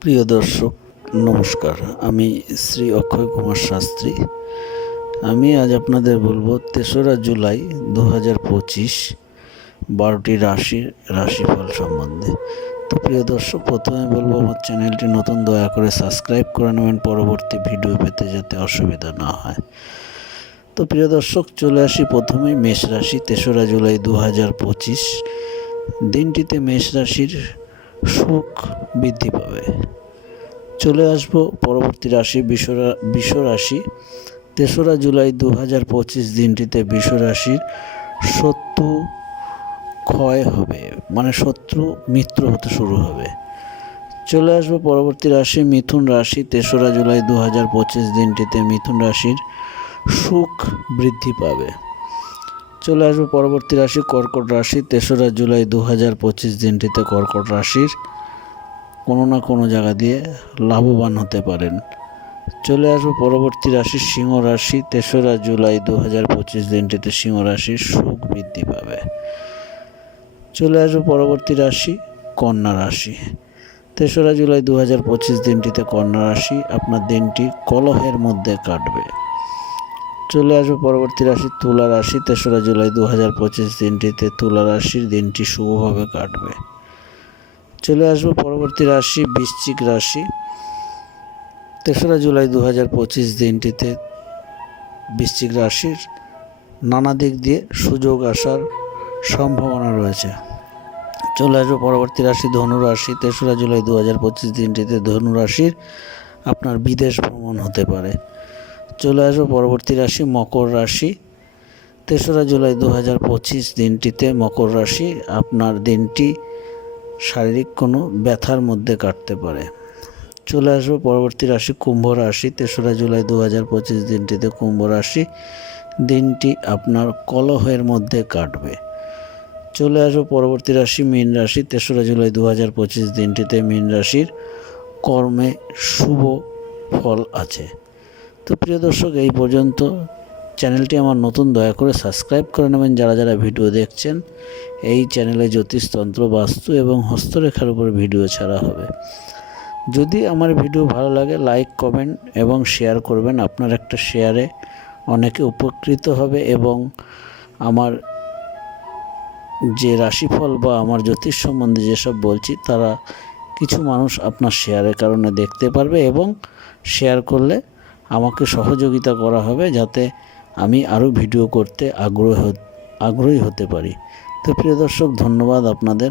প্রিয় দর্শক, নমস্কার। আমি শ্রী অক্ষয় কুমার শাস্ত্রী। আমি আজ আপনাদের বলব, তেসরা জুলাই দু হাজার পঁচিশ, বারোটি রাশির রাশিফল সম্বন্ধে। তো প্রিয় দর্শক, প্রথমে বলব, আমার চ্যানেলটি নতুন, দয়া করে সাবস্ক্রাইব করে নেবেন। পরবর্তী ভিডিও পেতে যাতে অসুবিধা না হয়। তো প্রিয় দর্শক, চলে আসি প্রথমেই। মেষ রাশি, তেসরা জুলাই দু হাজার পঁচিশ। দিনটিতে মেষ রাশির সুখ বৃদ্ধি পাবে। চলে আসব পরবর্তী রাশি বিশ্ব রাশি তেসরা জুলাই দু হাজার পঁচিশ দিনটিতে বিশ্ব রাশির শত্রু ক্ষয় হবে মানে শত্রু মিত্র হতে শুরু হবে। চলে আসবে পরবর্তী রাশি মিথুন রাশি। তেসরা জুলাই দু হাজার পঁচিশ দিনটিতে মিথুন রাশির সুখ বৃদ্ধি পাবে। চলে আসবে পরবর্তী রাশি কর্কট রাশি, তেসরা জুলাই দু হাজার পঁচিশ দিনটিতে কর্কট রাশির কোনো না কোনো জায়গা দিয়ে লাভবান হতে পারেন। চলে আসবে পরবর্তী রাশি সিংহ রাশি, তেসরা জুলাই দু হাজার পঁচিশ দিনটিতে সিংহ রাশির সুখ বৃদ্ধি পাবে। চলে আসবে পরবর্তী রাশি কন্যা রাশি, তেসরা জুলাই দু হাজার পঁচিশ দিনটিতে কন্যা রাশি, আপনার দিনটি কলহের মধ্যে কাটবে। চলে আসবে পরবর্তী রাশি তুলা রাশি। তেসরা জুলাই দু হাজার পঁচিশ দিনটিতে তুলা রাশির দিনটি শুভভাবে কাটবে। চলে আসব পরবর্তী রাশি বৃশ্চিক রাশি। তেসরা জুলাই দু হাজার পঁচিশ দিনটিতে বৃশ্চিক রাশির নানা দিক দিয়ে সুযোগ আসার সম্ভাবনা রয়েছে। চলে আসব পরবর্তী রাশি ধনু রাশি। তেসরা জুলাই দু হাজার পঁচিশ দিনটিতে ধনু রাশির আপনার বিদেশ ভ্রমণ হতে পারে। চলে আসব পরবর্তী রাশি মকর রাশি। তেসরা জুলাই দু হাজার পঁচিশ দিনটিতে মকর রাশি আপনার দিনটি শারীরিক কোনো ব্যথার মধ্যে কাটতে পারে। চলে আসব পরবর্তী রাশি কুম্ভ রাশি। তেসরা জুলাই দু হাজার পঁচিশ দিনটিতে কুম্ভ রাশি দিনটি আপনার কলহের মধ্যে কাটবে। চলে আসব পরবর্তী রাশি মীন রাশি। তেসরা জুলাই দু হাজার পঁচিশ দিনটিতে মীন রাশির কর্মে শুভ ফল আছে। তো প্রিয় দর্শক, এই পর্যন্ত। চ্যানেলটি আমার নতুন, দয়া করে সাবস্ক্রাইব করে নেবেন যারা যারা ভিডিও দেখছেন। এই চ্যানেলে জ্যোতিষতন্ত্র, বাস্তু এবং হস্তরেখার উপর ভিডিও ছাড়া হবে। যদি আমার ভিডিও ভালো লাগে, লাইক, কমেন্ট এবং শেয়ার করবেন। আপনার একটা শেয়ারে অনেকে উপকৃত হবে এবং আমার যে রাশিফল বা আমার জ্যোতিষ সম্বন্ধে যেসব বলছি, তারা কিছু মানুষ আপনার শেয়ারের কারণে দেখতে পারবে এবং শেয়ার করলে আমাকে সহযোগিতা করা হবে যাতে আমি আরও ভিডিও করতে আগ্রহ আগ্রহী হতে পারি। তো প্রিয় দর্শক, ধন্যবাদ আপনাদের।